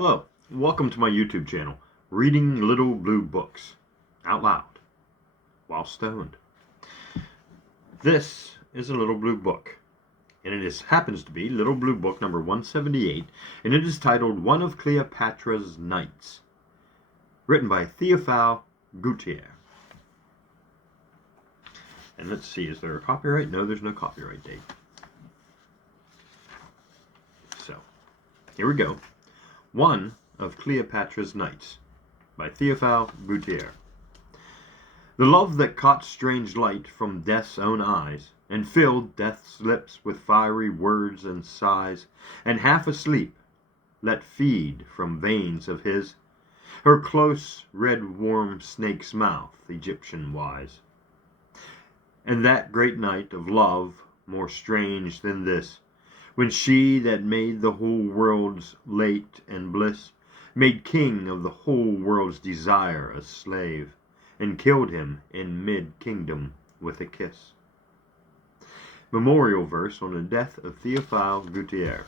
Hello, welcome to my YouTube channel, Reading Little Blue Books, out loud, while stoned. This is a little blue book, and it happens to be Little Blue Book number 178, and it is titled One of Cleopatra's Knights, written by Theophile Gautler. And let's see, is there a copyright? No, there's no copyright date. So, here we go. One of Cleopatra's Knights, by Theophile Gautler. The love that caught strange light from death's own eyes, and filled death's lips with fiery words and sighs, and half asleep let feed from veins of his her close red warm snake's mouth, Egyptian wise. And that great night of love, more strange than this, when she that made the whole world's late and bliss, made king of the whole world's desire a slave, and killed him in mid-kingdom with a kiss. Memorial verse on the death of Theophile Gautler.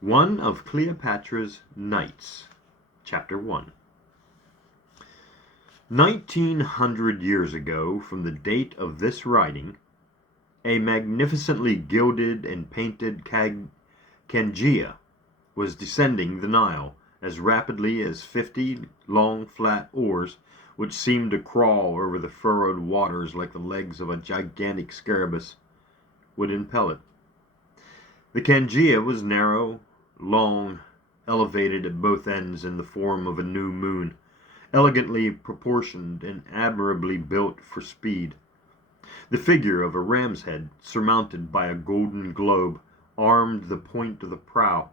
One of Cleopatra's Knights, Chapter 1. 1900 years ago from the date of this writing, a magnificently gilded and painted cangia was descending the Nile as rapidly as 50 long flat oars, which seemed to crawl over the furrowed waters like the legs of a gigantic scarabus, would impel it. The cangia was narrow, long, elevated at both ends in the form of a new moon, elegantly proportioned and admirably built for speed. The figure of a ram's head, surmounted by a golden globe, armed the point of the prow,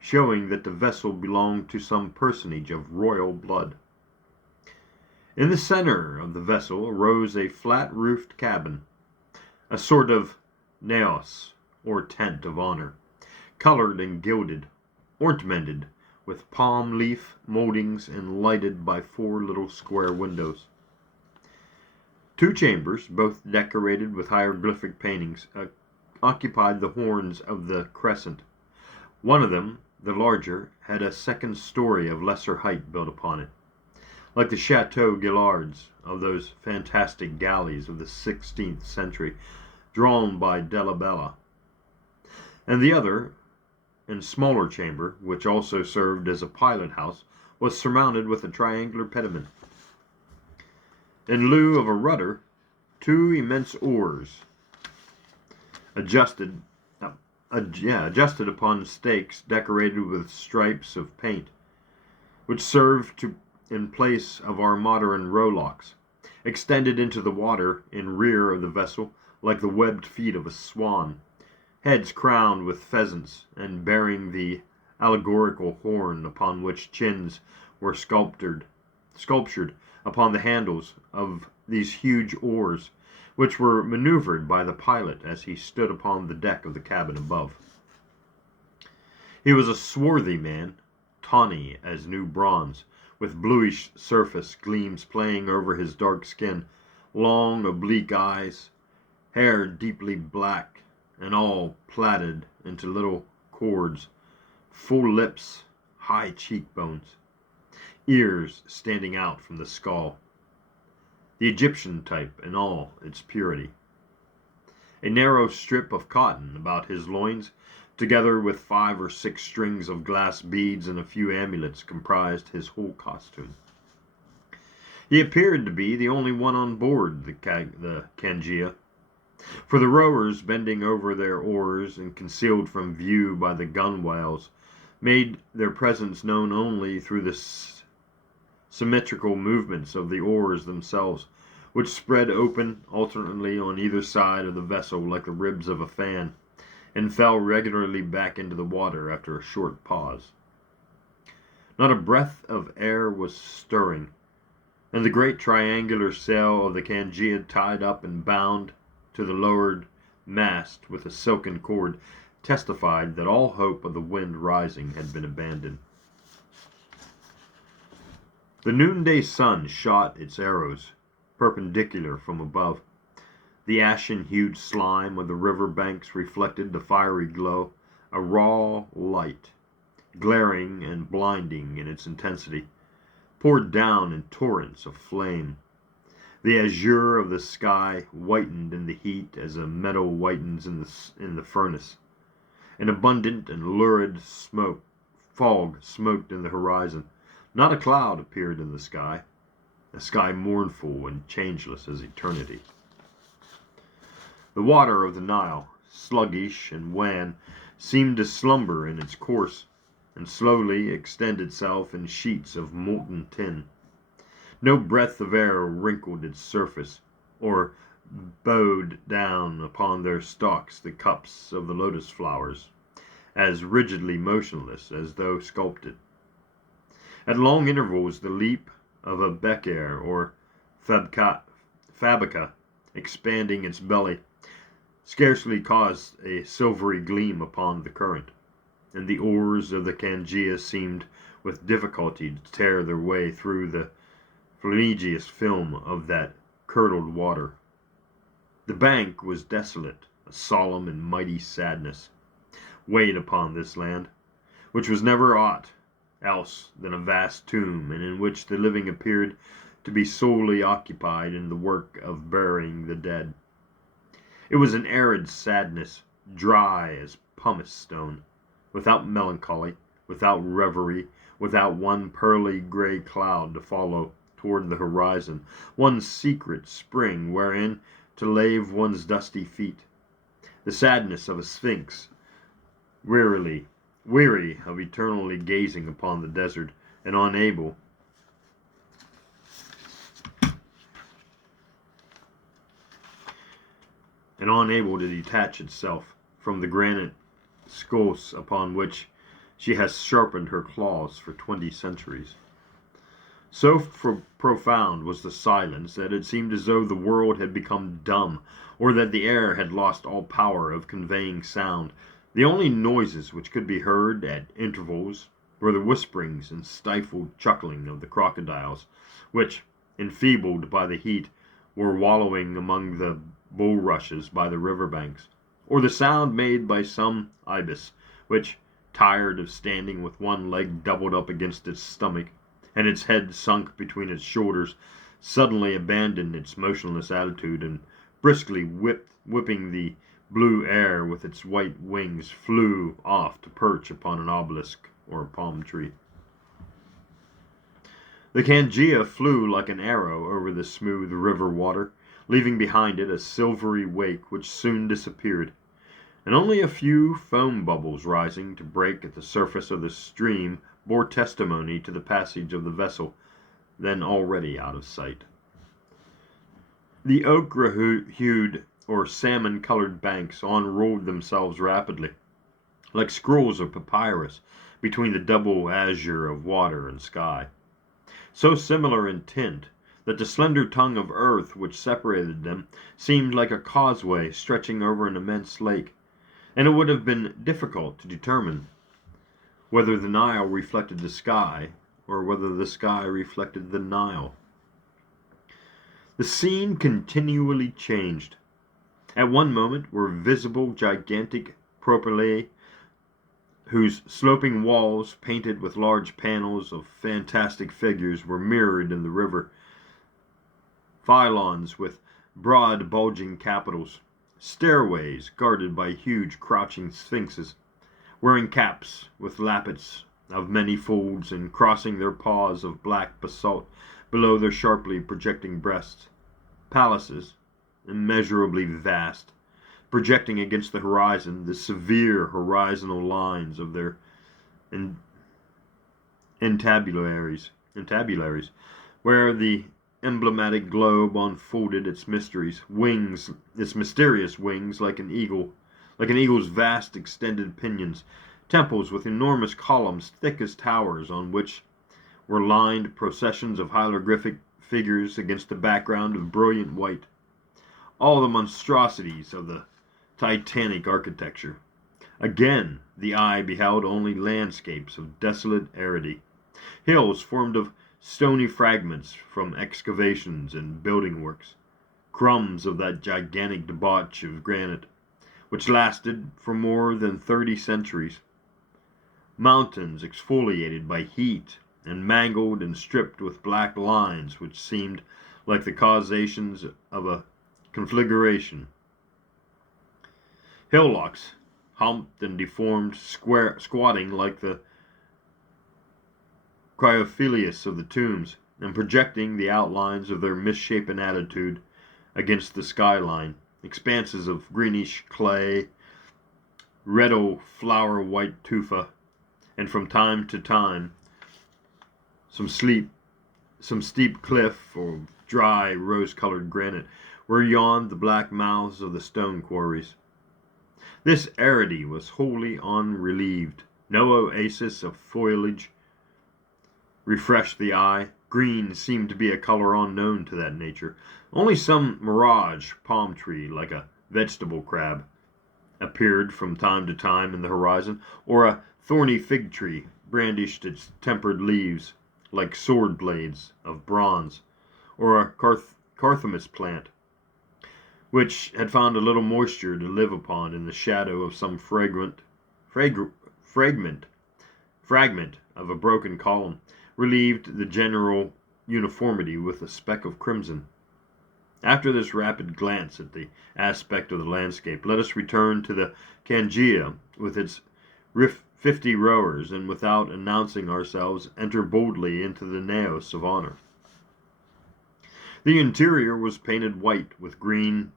showing that the vessel belonged to some personage of royal blood. In the center of the vessel arose a flat-roofed cabin, a sort of naos, or tent of honor, colored and gilded, ornamented with palm leaf moldings and lighted by 4 little square windows. 2 chambers, both decorated with hieroglyphic paintings, occupied the horns of the crescent. One of them, the larger, had a second story of lesser height built upon it, like the Chateau Gillards of those fantastic galleys of the 16th century, drawn by Delabella. And the other, and smaller chamber, which also served as a pilot house, was surmounted with a triangular pediment. In lieu of a rudder, 2 immense oars, adjusted upon stakes decorated with stripes of paint, which served in place of our modern rowlocks, extended into the water in rear of the vessel like the webbed feet of a swan, heads crowned with pheasants, and bearing the allegorical horn upon which chins were sculptured upon the handles of these huge oars, which were maneuvered by the pilot as he stood upon the deck of the cabin above. He was a swarthy man, tawny as new bronze, with bluish surface gleams playing over his dark skin, long oblique eyes, hair deeply black, and all plaited into little cords, full lips, high cheekbones, ears standing out from the skull, the Egyptian type in all its purity. A narrow strip of cotton about his loins, together with 5 or 6 strings of glass beads and a few amulets, comprised his whole costume. He appeared to be the only one on board the cangia, for the rowers, bending over their oars and concealed from view by the gunwales, made their presence known only through the symmetrical movements of the oars themselves, which spread open alternately on either side of the vessel like the ribs of a fan, and fell regularly back into the water after a short pause. Not a breath of air was stirring, and the great triangular sail of the cangia, tied up and bound to the lowered mast with a silken cord, testified that all hope of the wind rising had been abandoned. The noonday sun shot its arrows perpendicular from above. The ashen-hued slime of the river banks reflected the fiery glow, a raw light, glaring and blinding in its intensity, poured down in torrents of flame. The azure of the sky whitened in the heat as a metal whitens in the furnace. An abundant and lurid fog smoked in the horizon. Not a cloud appeared in the sky, a sky mournful and changeless as eternity. The water of the Nile, sluggish and wan, seemed to slumber in its course, and slowly extend itself in sheets of molten tin. No breath of air wrinkled its surface, or bowed down upon their stalks the cups of the lotus flowers, as rigidly motionless as though sculpted. At long intervals the leap of a becker or fabrica, expanding its belly, scarcely caused a silvery gleam upon the current, and the oars of the cangia seemed with difficulty to tear their way through the fuliginous film of that curdled water. The bank was desolate, a solemn and mighty sadness weighed upon this land, which was never aught else than a vast tomb, and in which the living appeared to be solely occupied in the work of burying the dead. It was an arid sadness, dry as pumice stone, without melancholy, without reverie, without one pearly gray cloud to follow toward the horizon, one secret spring wherein to lave one's dusty feet. The sadness of a sphinx, weary of eternally gazing upon the desert, and unable to detach itself from the granite skulls upon which she has sharpened her claws for 20 centuries. So profound was the silence that it seemed as though the world had become dumb, or that the air had lost all power of conveying sound. The only noises which could be heard at intervals were the whisperings and stifled chuckling of the crocodiles, which, enfeebled by the heat, were wallowing among the bulrushes by the river banks, or the sound made by some ibis, which, tired of standing with one leg doubled up against its stomach, and its head sunk between its shoulders, suddenly abandoned its motionless attitude, and briskly whipping the blue air with its white wings, flew off to perch upon an obelisk or a palm tree. The cangia flew like an arrow over the smooth river water, leaving behind it a silvery wake which soon disappeared, and only a few foam bubbles rising to break at the surface of the stream bore testimony to the passage of the vessel, then already out of sight. The ochre-hued or salmon-colored banks unrolled themselves rapidly, like scrolls of papyrus, between the double azure of water and sky, so similar in tint that the slender tongue of earth which separated them seemed like a causeway stretching over an immense lake, and it would have been difficult to determine whether the Nile reflected the sky, or whether the sky reflected the Nile. The scene continually changed. At one moment were visible gigantic propylae, whose sloping walls, painted with large panels of fantastic figures, were mirrored in the river. Pylons with broad bulging capitals, stairways guarded by huge crouching sphinxes, wearing caps with lappets of many folds and crossing their paws of black basalt below their sharply projecting breasts. Palaces, immeasurably vast, projecting against the horizon the severe horizontal lines of their entabularies, where the emblematic globe unfolded its mysterious wings like an eagle's vast extended pinions, temples with enormous columns thick as towers on which were lined processions of hieroglyphic figures against a background of brilliant white. All the monstrosities of the Titanic architecture. Again, the eye beheld only landscapes of desolate aridity, hills formed of stony fragments from excavations and building works, crumbs of that gigantic debauch of granite, which lasted for more than 30 centuries. Mountains exfoliated by heat and mangled and stripped with black lines which seemed like the causations of a conflagration. Hillocks, humped and deformed, squatting like the cryophiles of the tombs, and projecting the outlines of their misshapen attitude against the skyline. Expanses of greenish clay, reddo flower-white tufa, and from time to time some steep cliff or dry rose-colored granite, where yawned the black mouths of the stone quarries. This aridity was wholly unrelieved. No oasis of foliage refreshed the eye. Green seemed to be a color unknown to that nature. Only some mirage palm tree, like a vegetable crab, appeared from time to time in the horizon, or a thorny fig tree brandished its tempered leaves like sword blades of bronze, or a carthamus plant, which had found a little moisture to live upon in the shadow of some fragment of a broken column, relieved the general uniformity with a speck of crimson. After this rapid glance at the aspect of the landscape, let us return to the Cangia with its 50 rowers, and without announcing ourselves, enter boldly into the naos of honor. The interior was painted white with green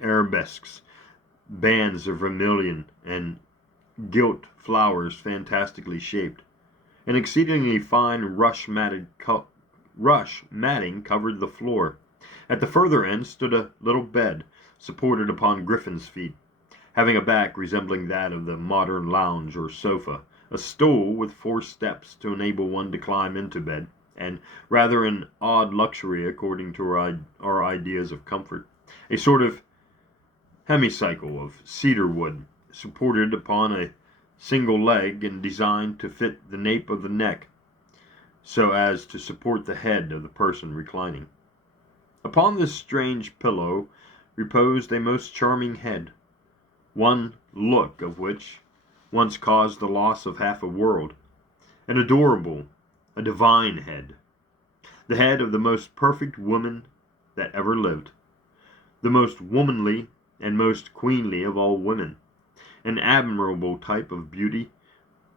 arabesques, bands of vermilion, and gilt flowers fantastically shaped. An exceedingly fine rush matting covered the floor. At the further end stood a little bed, supported upon griffin's feet, having a back resembling that of the modern lounge or sofa, a stool with 4 steps to enable one to climb into bed, and rather an odd luxury according to our ideas of comfort, a sort of hemicycle of cedar wood, supported upon a single leg and designed to fit the nape of the neck, so as to support the head of the person reclining. Upon this strange pillow reposed a most charming head, one look of which once caused the loss of half a world. An adorable, a divine head, the head of the most perfect woman that ever lived, the most womanly and most queenly of all women, an admirable type of beauty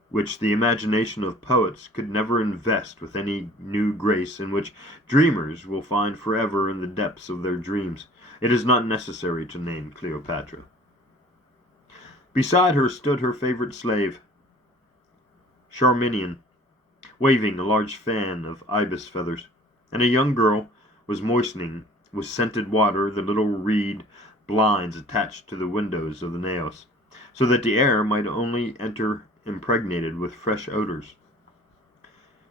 which the imagination of poets could never invest with any new grace, and which dreamers will find forever in the depths of their dreams. It is not necessary to name Cleopatra. Beside her stood her favorite slave, Charminian, waving a large fan of ibis feathers, and a young girl was moistening with scented water the little reed blinds attached to the windows of the naos, so that the air might only enter impregnated with fresh odors.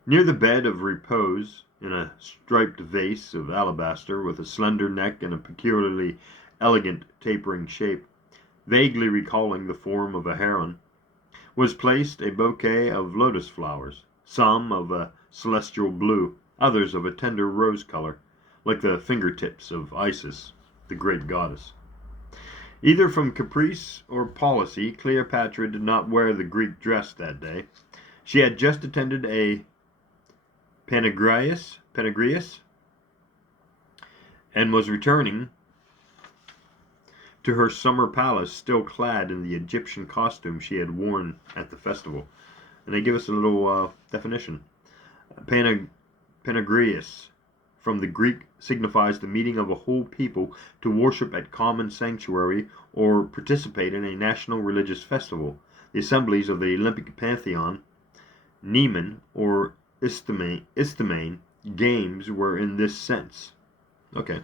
Near the bed of repose, in a striped vase of alabaster with a slender neck and a peculiarly elegant tapering shape, vaguely recalling the form of a heron, was placed a bouquet of lotus flowers, some of a celestial blue, others of a tender rose color, like the fingertips of Isis, the great goddess. Either from caprice or policy, Cleopatra did not wear the Greek dress that day. She had just attended a panegyrius, and was returning to her summer palace, still clad in the Egyptian costume she had worn at the festival. And they give us a little definition. Panegyrius, from the Greek, signifies the meeting of a whole people to worship at common sanctuary or participate in a national religious festival. The assemblies of the Olympic Pantheon, Nemean, or Isthmian games were in this sense. Okay.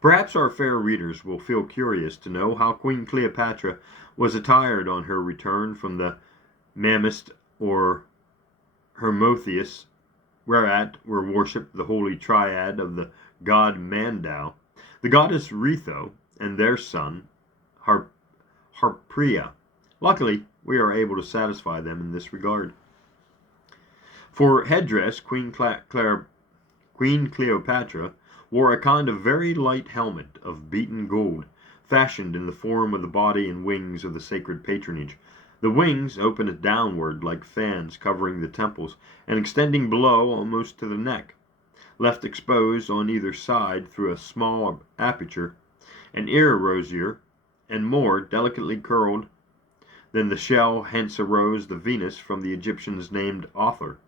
Perhaps our fair readers will feel curious to know how Queen Cleopatra was attired on her return from the Mammoth or Hermotheus, whereat were worshipped the holy triad of the god Mandau, the goddess Retho, and their son Harpria. Luckily, we are able to satisfy them in this regard. For headdress, Queen Queen Cleopatra wore a kind of very light helmet of beaten gold, fashioned in the form of the body and wings of the sacred patronage. The wings opened downward like fans covering the temples, and extending below almost to the neck, left exposed on either side through a small aperture, an ear rosier, and more delicately curled than the shell hence arose the Venus from the Egyptians named Author.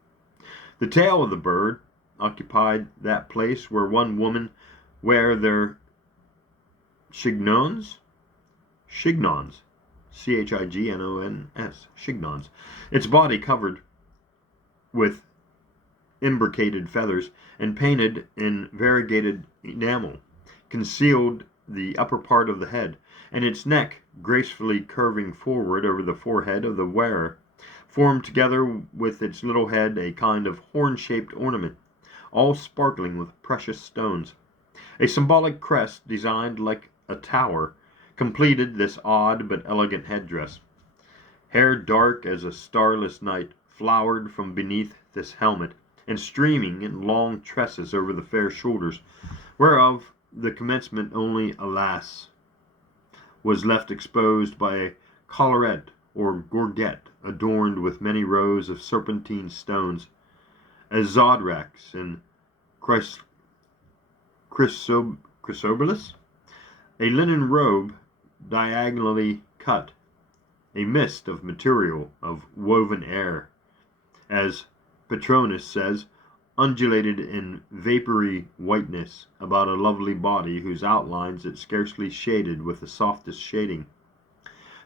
The tail of the bird occupied that place where one woman wear their chignons, chignons, chignons, its body covered with imbricated feathers and painted in variegated enamel, concealed the upper part of the head, and its neck, gracefully curving forward over the forehead of the wearer, formed together with its little head a kind of horn-shaped ornament, all sparkling with precious stones. A symbolic crest designed like a tower completed this odd but elegant headdress. Hair dark as a starless night flowered from beneath this helmet, and streaming in long tresses over the fair shoulders, whereof the commencement only, alas, was left exposed by a collarette or gorget adorned with many rows of serpentine stones, as zodrax and chrysobelis, a linen robe diagonally cut, a mist of material of woven air, as Petronius says, undulated in vapory whiteness about a lovely body whose outlines it scarcely shaded with the softest shading.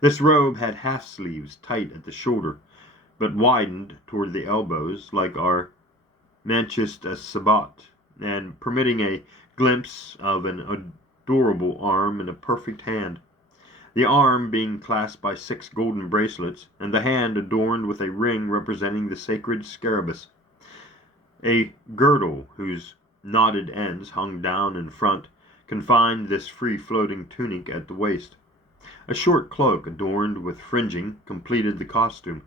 This robe had half sleeves tight at the shoulder, but widened toward the elbows like our Manchester sabot, and permitting a glimpse of an adorable arm and a perfect hand, the arm being clasped by 6 golden bracelets, and the hand adorned with a ring representing the sacred scarabus. A girdle, whose knotted ends hung down in front, confined this free-floating tunic at the waist. A short cloak adorned with fringing completed the costume,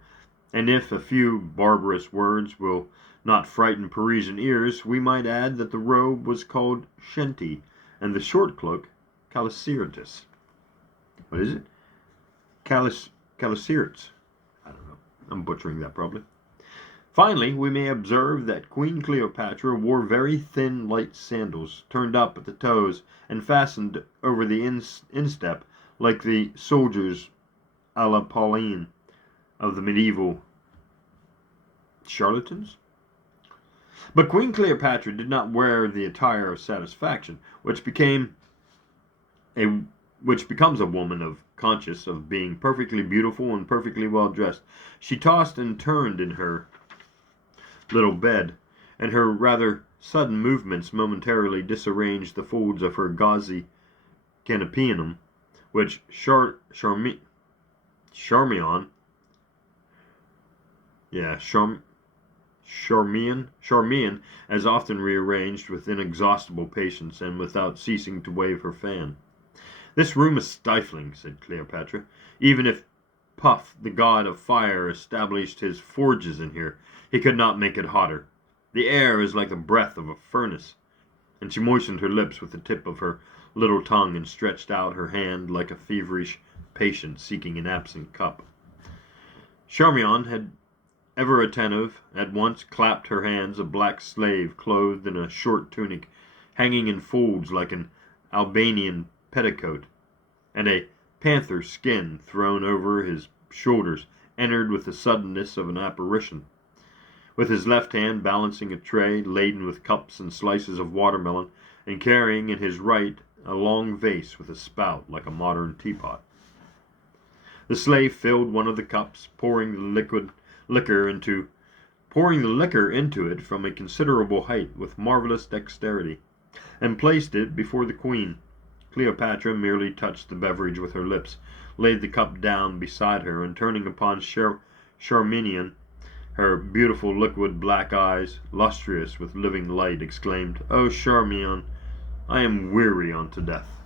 and if a few barbarous words will not frighten Parisian ears, we might add that the robe was called shenty, and the short cloak calaciratus. What is it? Calaciratus. I don't know. I'm butchering that probably. Finally, we may observe that Queen Cleopatra wore very thin, light sandals, turned up at the toes and fastened over the instep like the soldiers a la Pauline of the medieval charlatans. But Queen Cleopatra did not wear the attire of satisfaction, which becomes a woman of conscious of being perfectly beautiful and perfectly well dressed. She tossed and turned in her little bed, and her rather sudden movements momentarily disarranged the folds of her gauzy canopianum, which Charmian, as often rearranged with inexhaustible patience and without ceasing to wave her fan. "This room is stifling," said Cleopatra. "Even if Puff, the god of fire, established his forges in here, he could not make it hotter. The air is like the breath of a furnace." And she moistened her lips with the tip of her little tongue and stretched out her hand like a feverish patient seeking an absent cup. Charmian, had ever attentive, at once clapped her hands, a black slave clothed in a short tunic, hanging in folds like an Albanian petticoat, and a panther skin thrown over his shoulders, entered with the suddenness of an apparition, with his left hand balancing a tray laden with cups and slices of watermelon, and carrying in his right a long vase with a spout like a modern teapot. The slave filled one of the cups, pouring the liquor into it from a considerable height with marvelous dexterity, and placed it before the queen. Cleopatra merely touched the beverage with her lips, laid the cup down beside her, and turning upon Charmian, her beautiful liquid black eyes, lustrous with living light, exclaimed, "Oh, Charmian, I am weary unto death."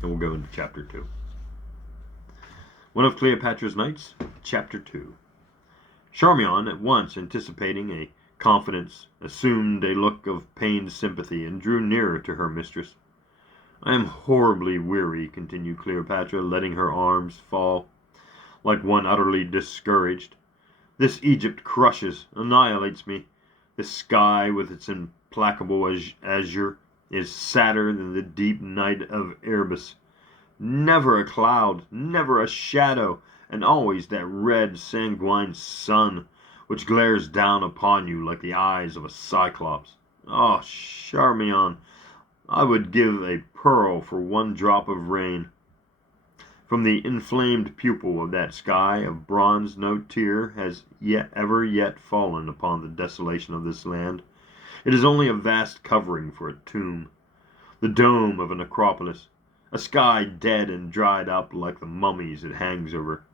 And we'll go into Chapter 2. One of Cleopatra's Nights, Chapter 2. Charmian, at once anticipating a confidence, assumed a look of pained sympathy, and drew nearer to her mistress. "I am horribly weary," continued Cleopatra, letting her arms fall like one utterly discouraged. "This Egypt crushes, annihilates me. The sky, with its implacable azure, is sadder than the deep night of Erebus. Never a cloud, never a shadow, and always that red, sanguine sun, which glares down upon you like the eyes of a cyclops. Oh, Charmian, I would give a pearl for one drop of rain. From the inflamed pupil of that sky of bronze no tear has ever yet fallen upon the desolation of this land. It is only a vast covering for a tomb, the dome of an acropolis, a sky dead and dried up like the mummies it hangs over.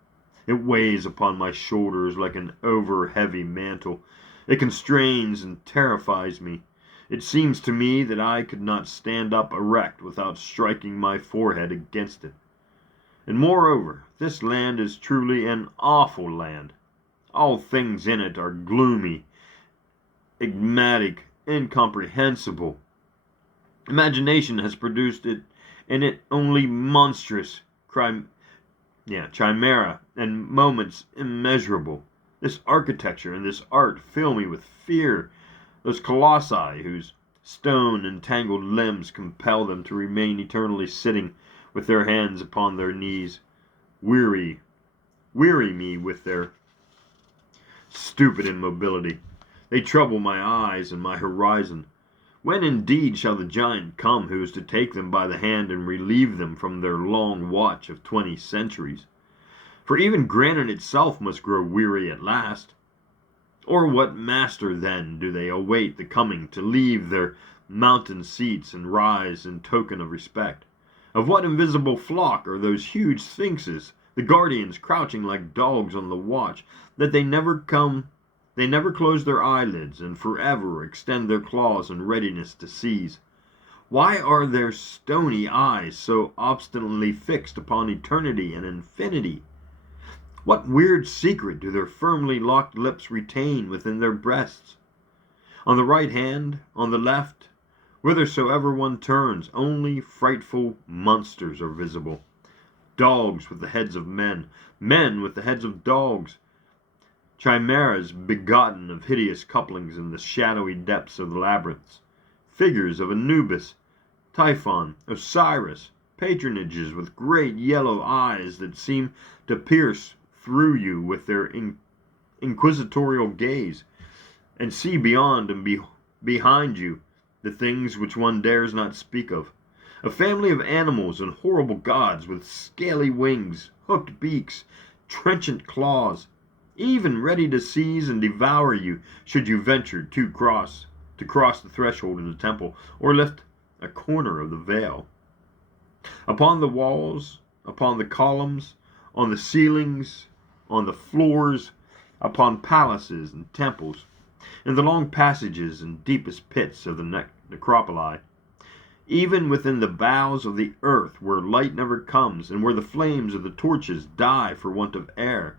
It weighs upon my shoulders like an over-heavy mantle. It constrains and terrifies me. It seems to me that I could not stand up erect without striking my forehead against it. And moreover, this land is truly an awful land. All things in it are gloomy, enigmatic, incomprehensible. Imagination has produced it in it only monstrous chimera and moments immeasurable. This architecture and this art fill me with fear. Those colossi whose stone-entangled limbs compel them to remain eternally sitting with their hands upon their knees, weary me with their stupid immobility. They trouble my eyes and my horizon. When indeed shall the giant come who is to take them by the hand and relieve them from their long watch of 20 centuries? For even granite itself must grow weary at last. Or what master then do they await the coming to leave their mountain seats and rise in token of respect? Of what invisible flock are those huge sphinxes, the guardians crouching like dogs on the watch, that they never close their eyelids and forever extend their claws in readiness to seize? Why are their stony eyes so obstinately fixed upon eternity and infinity? What weird secret do their firmly locked lips retain within their breasts? On the right hand, on the left, whithersoever one turns, only frightful monsters are visible. Dogs with the heads of men, men with the heads of dogs, chimeras begotten of hideous couplings in the shadowy depths of the labyrinths, figures of Anubis, Typhon, Osiris, patronages with great yellow eyes that seem to pierce through you with their inquisitorial gaze, and see beyond and behind you the things which one dares not speak of. A family of animals and horrible gods with scaly wings, hooked beaks, trenchant claws, even ready to seize and devour you should you venture to cross the threshold of the temple or lift a corner of the veil. Upon the walls, upon the columns, on the ceilings, on the floors, upon palaces and temples, in the long passages and deepest pits of the necropoli, even within the bowels of the earth where light never comes and where the flames of the torches die for want of air,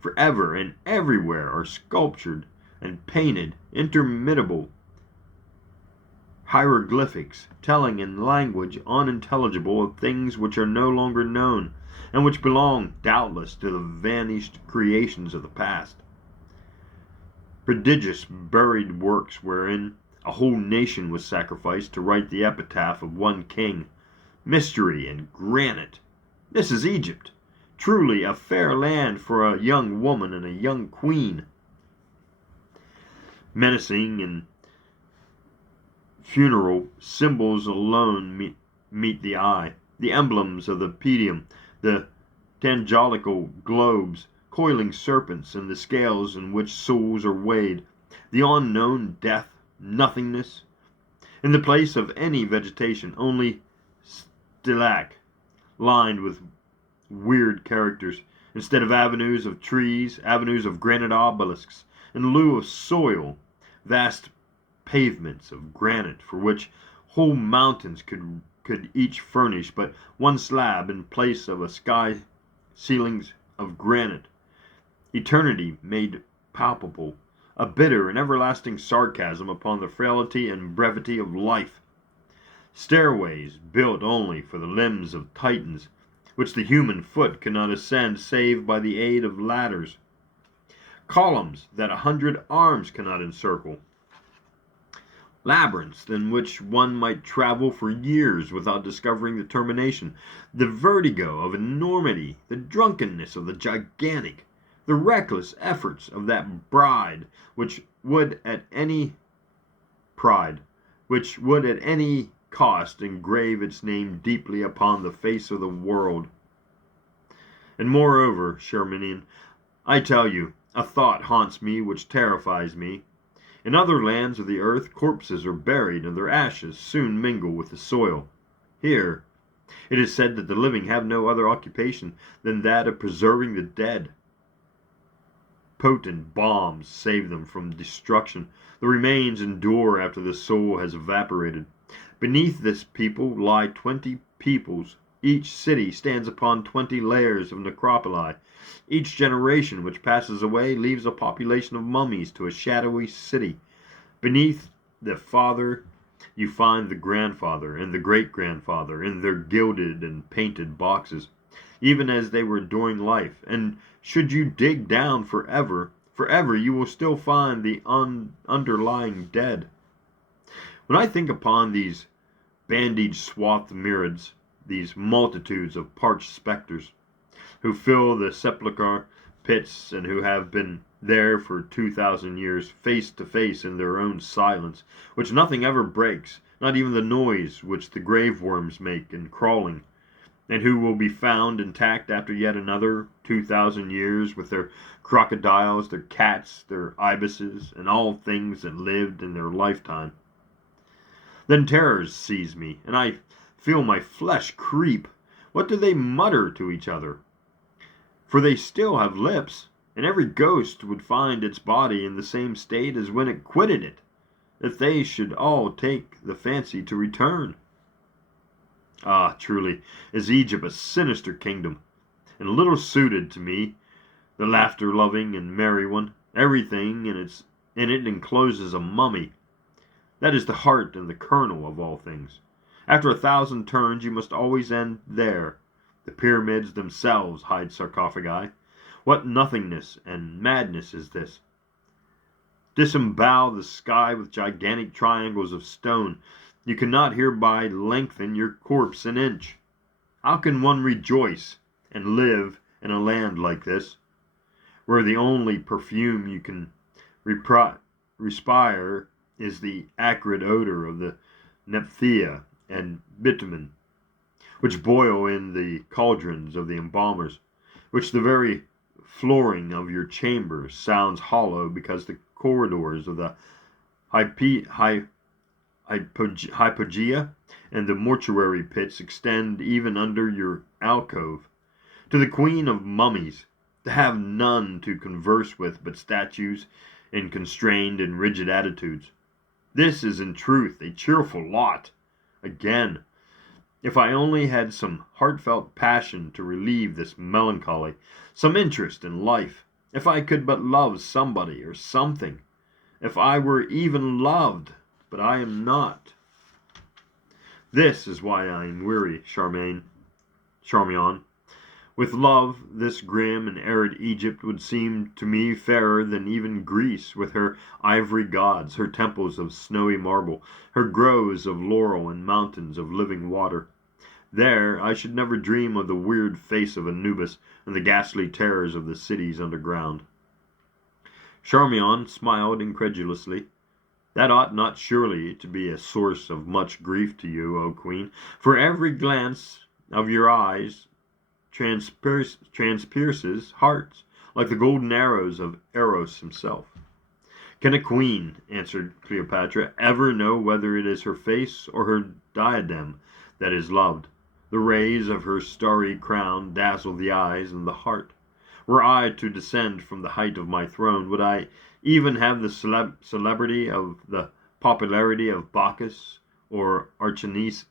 forever and everywhere are sculptured and painted interminable hieroglyphics, telling in language unintelligible of things which are no longer known, and which belong, doubtless, to the vanished creations of the past. Prodigious buried works wherein a whole nation was sacrificed to write the epitaph of one king. Mystery and granite. This is Egypt. Truly a fair land for a young woman and a young queen. Menacing and funeral symbols alone meet the eye. The emblems of the pedium, the tangelical globes, coiling serpents, and the scales in which souls are weighed, the unknown death, nothingness. In the place of any vegetation, only stillac, lined with weird characters, instead of avenues of trees, avenues of granite obelisks, in lieu of soil, vast pavements of granite, for which whole mountains could each furnish but one slab in place of a sky ceilings of granite. Eternity made palpable, a bitter and everlasting sarcasm upon the frailty and brevity of life. Stairways built only for the limbs of Titans, which the human foot cannot ascend save by the aid of ladders. Columns that 100 arms cannot encircle. Labyrinths in which one might travel for years without discovering the termination. The vertigo of enormity, the drunkenness of the gigantic, the reckless efforts of that pride which would at any cost engrave its name deeply upon the face of the world. And moreover, Charmian, I tell you, a thought haunts me which terrifies me. In other lands of the earth corpses are buried, and their ashes soon mingle with the soil. Here, it is said that the living have no other occupation than that of preserving the dead. Potent bombs save them from destruction. The remains endure after the soul has evaporated. Beneath this people lie 20 peoples. Each city stands upon 20 layers of necropoli. Each generation which passes away leaves a population of mummies to a shadowy city. Beneath the father you find the grandfather and the great-grandfather in their gilded and painted boxes, even as they were during life. And should you dig down forever you will still find the underlying dead. When I think upon these bandage-swathed myriads, these multitudes of parched specters, who fill the sepulchral pits and who have been there for 2,000 years, face to face in their own silence, which nothing ever breaks, not even the noise which the grave worms make in crawling, and who will be found intact after yet another 2,000 years, with their crocodiles, their cats, their ibises, and all things that lived in their lifetime. Then terrors seize me, and I feel my flesh creep. What do they mutter to each other? For they still have lips, and every ghost would find its body in the same state as when it quitted it, if they should all take the fancy to return. Ah, truly, is Egypt a sinister kingdom, and little suited to me, the laughter-loving and merry one. Everything in it encloses a mummy. That is the heart and the kernel of all things. After 1,000 turns you must always end there. The pyramids themselves hide sarcophagi. What nothingness and madness is this? Disembowel the sky with gigantic triangles of stone. You cannot hereby lengthen your corpse an inch. How can one rejoice and live in a land like this, where the only perfume you can respire is the acrid odor of the nephthia and bitumen, which boil in the cauldrons of the embalmers, which the very flooring of your chamber sounds hollow because the corridors of the hypogea and the mortuary pits extend even under your alcove. To the queen of mummies, to have none to converse with but statues in constrained and rigid attitudes. This is in truth a cheerful lot. Again, if I only had some heartfelt passion to relieve this melancholy, some interest in life, if I could but love somebody or something, if I were even loved, but I am not. This is why I am weary, Charmian. With love, this grim and arid Egypt would seem to me fairer than even Greece, with her ivory gods, her temples of snowy marble, her groves of laurel and mountains of living water. There I should never dream of the weird face of Anubis and the ghastly terrors of the cities underground. Charmian smiled incredulously. That ought not surely to be a source of much grief to you, O Queen, for every glance of your eyes transpierces hearts, like the golden arrows of Eros himself. Can a queen, answered Cleopatra, ever know whether it is her face or her diadem that is loved? The rays of her starry crown dazzle the eyes and the heart. Were I to descend from the height of my throne, would I even have the celebrity of the popularity of Bacchus or Archinis,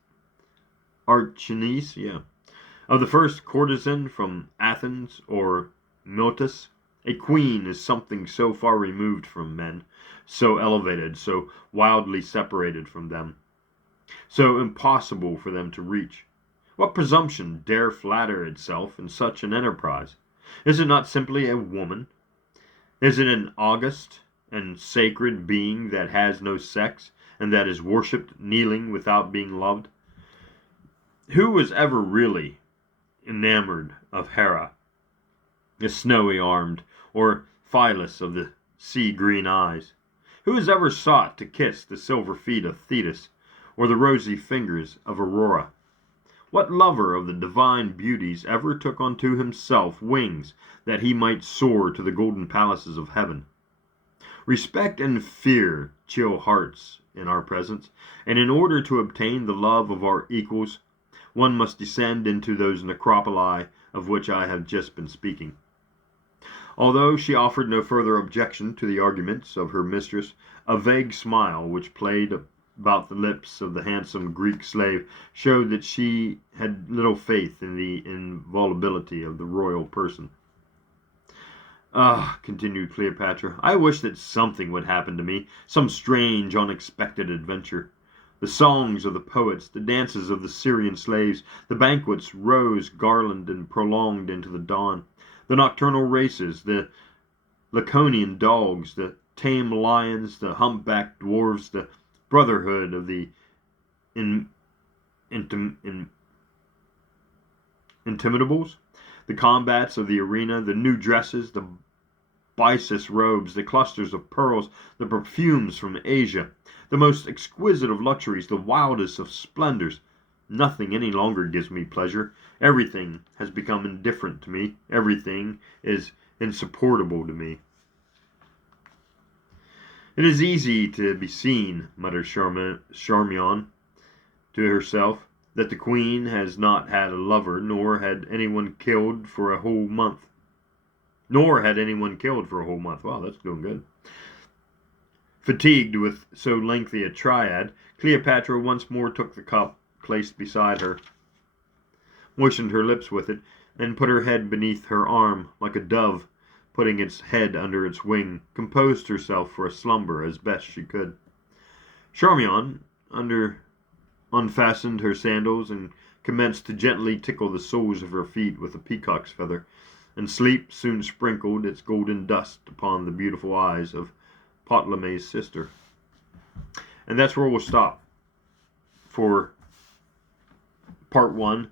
of the first courtesan from Athens or Miletus? A queen is something so far removed from men, so elevated, so wildly separated from them, so impossible for them to reach. What presumption dare flatter itself in such an enterprise? Is it not simply a woman? Is it an august and sacred being that has no sex, and that is worshipped kneeling without being loved? Who was ever really enamored of Hera, the snowy-armed, or Phyllis of the sea-green eyes? Who has ever sought to kiss the silver feet of Thetis, or the rosy fingers of Aurora? What lover of the divine beauties ever took unto himself wings that he might soar to the golden palaces of heaven? Respect and fear chill hearts in our presence, and in order to obtain the love of our equals, one must descend into those necropoli of which I have just been speaking. Although she offered no further objection to the arguments of her mistress, a vague smile which played about the lips of the handsome Greek slave showed that she had little faith in the inviolability of the royal person. "Ah," continued Cleopatra, "I wish that something would happen to me, some strange, unexpected adventure. The songs of the poets, the dances of the Syrian slaves, the banquets rose garlanded and prolonged into the dawn, the nocturnal races, the Laconian dogs, the tame lions, the humpbacked dwarfs, the brotherhood of the intimidables, the combats of the arena, the new dresses, the byssus robes, the clusters of pearls, the perfumes from Asia, the most exquisite of luxuries, the wildest of splendors. Nothing any longer gives me pleasure. Everything has become indifferent to me. Everything is insupportable to me." "It is easy to be seen," muttered Charmian to herself, "that the queen has not had a lover, nor had anyone killed for a whole month. Wow, that's doing good." Fatigued with so lengthy a triad, Cleopatra once more took the cup placed beside her, moistened her lips with it, and put her head beneath her arm, like a dove putting its head under its wing, composed herself for a slumber as best she could. Charmian unfastened her sandals and commenced to gently tickle the soles of her feet with a peacock's feather, and sleep soon sprinkled its golden dust upon the beautiful eyes of Ptolemy's sister. And that's where we'll stop for part one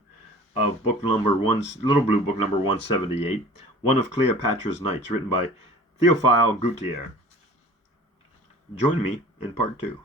of book number one, Little Blue Book number 178, One of Cleopatra's Knights, written by Theophile Gautler. Join me in part two.